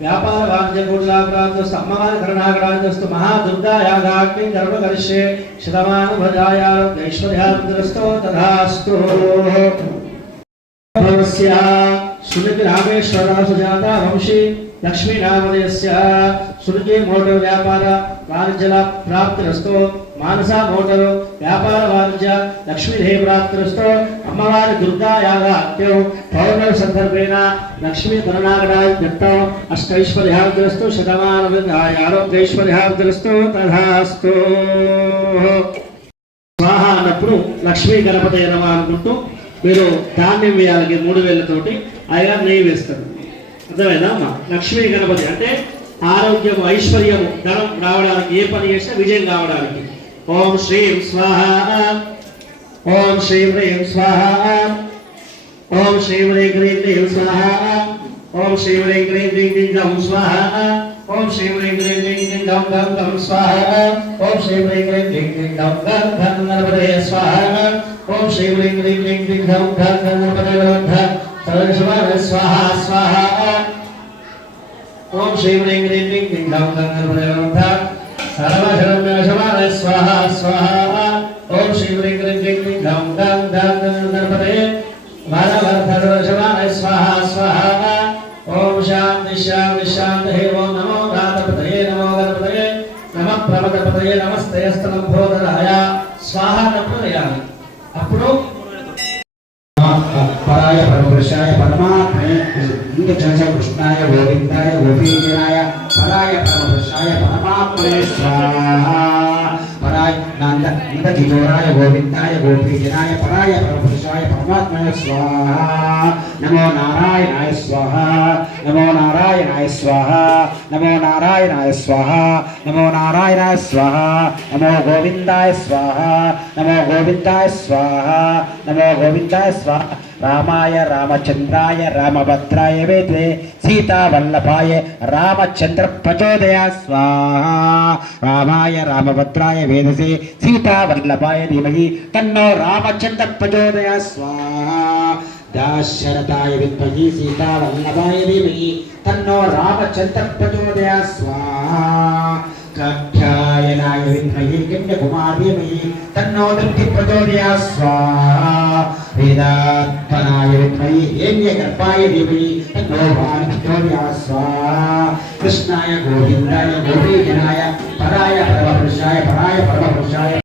व्यापार वाणिज्य गुणला प्राप्त सम्मान करणागणाजस्तु महादुर्गा यागाग्नि गर्भ करिष्ये शतमान भजाया ऐश्वर्या तथास्तु। भवस्या కరిష్యే శతమానుభజాయారోగ్యైశ్వర్యాద్రస్తో తథాస్తు భవస్య సునికి రామేశ్వరరాజు జాత వంశీ లక్ష్మీనామదయస్య సునికి మోటార్ వ్యాపార వాణిజ్య ప్రాప్తిరస్తో మానస మోటార్ వ్యాపార వాణిజ్య లక్ష్మీదేవి ప్రాప్తిరస్తో అమ్మవారి దుర్గా యాగాత్యం పౌర్ణమి సందర్భేణ లక్ష్మీ కరుణాకరాజ దత్తం అష్టైశ్వర్యాద్రస్తు శతమాన ఆరోగ్యైశ్వర్యాద్రస్తు తథాస్తు స్వాహ అన్నప్పుడు లక్ష్మీ గణపతి నమ అనుకుంటూ మీరు ధాన్యం వేయాలి మూడు వేలతోటి ఆయన నెయ్యి వేస్తారు అర్థమైనా అమ్మా లక్ష్మీ గణపతి అంటే ఆరోగ్యము ఐశ్వర్యము ధనం రావడానికి ఏ పని చేసినా విజయం కావడానికి ఓం శ్రీం స్వాహ ఓం శ్రీం హ్రీం స్వాహ ఓం శ్రీం హ్రీం క్రీం క్రీం స్వాహ ఓం శ్రీం హ్రీం క్రీం క్రీం క్రీం గం స్వాహ ఓం శ్రీం హ్రీం క్రీం క్రీం క్రీం గం గం గం స్వాహ ఓం శ్రీం హ్రీం క్రీం క్రీం క్రీం గం గం గం గణపతయే స్వాహ ఓం శ్రీం హ్రీం క్రీం క్రీం క్రీం గం గం గం గణపతయే నమః సర్వశివాయ స్వాహ స్వాహ ఓం శ్రీం హ్రీం క్రీం క్రీం క్రీం గం గం గణపతయే నమః సర్వశివాయ స్వాహ స్వాహ ఓం శ్రీం హ్రీం క్రీం క్రీం క్రీం గం గం గం గణపతయే వరవర్ధర్వశవాయ స్వాహ స్వాహ ఓం శాంతి శాంతి శాంతి ఓం నమో రాధపతయే నమో గణపతయే నమ ప్రమదపతయే నమస్తే స్తనంభోదరాయ స్వాహ అన్నప్పుడు వేయాలి అప్పుడు పరాయ పరపురుషాయ పరమాత్మే ఇంద్రచంద్ర కృష్ణాయ గోవిందాయ గోపీజనాయ పరాయ పరపురుషాయ పరమాత్మనే పరాయ నంద నందకిశోరాయ గోవిందాయ గోపీజనాయ పరాయ పరపురుషాయ పరమాత్మనే స్వాహ. నమో నారాయణాయ స్వాహ నమో నారాయణాయ స్వాహ నమో నారాయణాయ స్వాహ నమో నారాయణాయ స్వాహ నమో గోవిందాయ స్వాహ నమో గోవిందాయ స్వాహ నమో గోవిందాయ స్వాహ. రామాయ రామచంద్రాయ రామభద్రాయ వేదే సీతావల్లభాయ రామచంద్ర ప్రచోదయ స్వాహ. రామాయ రామభద్రాయ వేదసే సీతావల్లభాయ ధీమహి తన్నో రామచంద్ర ప్రచోదయ స్వాహ. దాశరథాయ విద్మహి సీతావల్లభాయ ధీమహి తన్నో రామచంద్ర ప్రచోదయ స్వాహ కాక్షాయనాయ విద్మహి కన్యకుమారి ధీమహి తన్నో దృప్తి ప్రచోదయ స్వాహ విద్మహి హేమ్య గర్భాయ ధీమహి తన్నో భాను ప్రచోదయ స్వా కృష్ణాయ గోవిందాయ గోపీజనాయ పరాయ పరమపురుషాయ పరాయ పరమపురుషాయ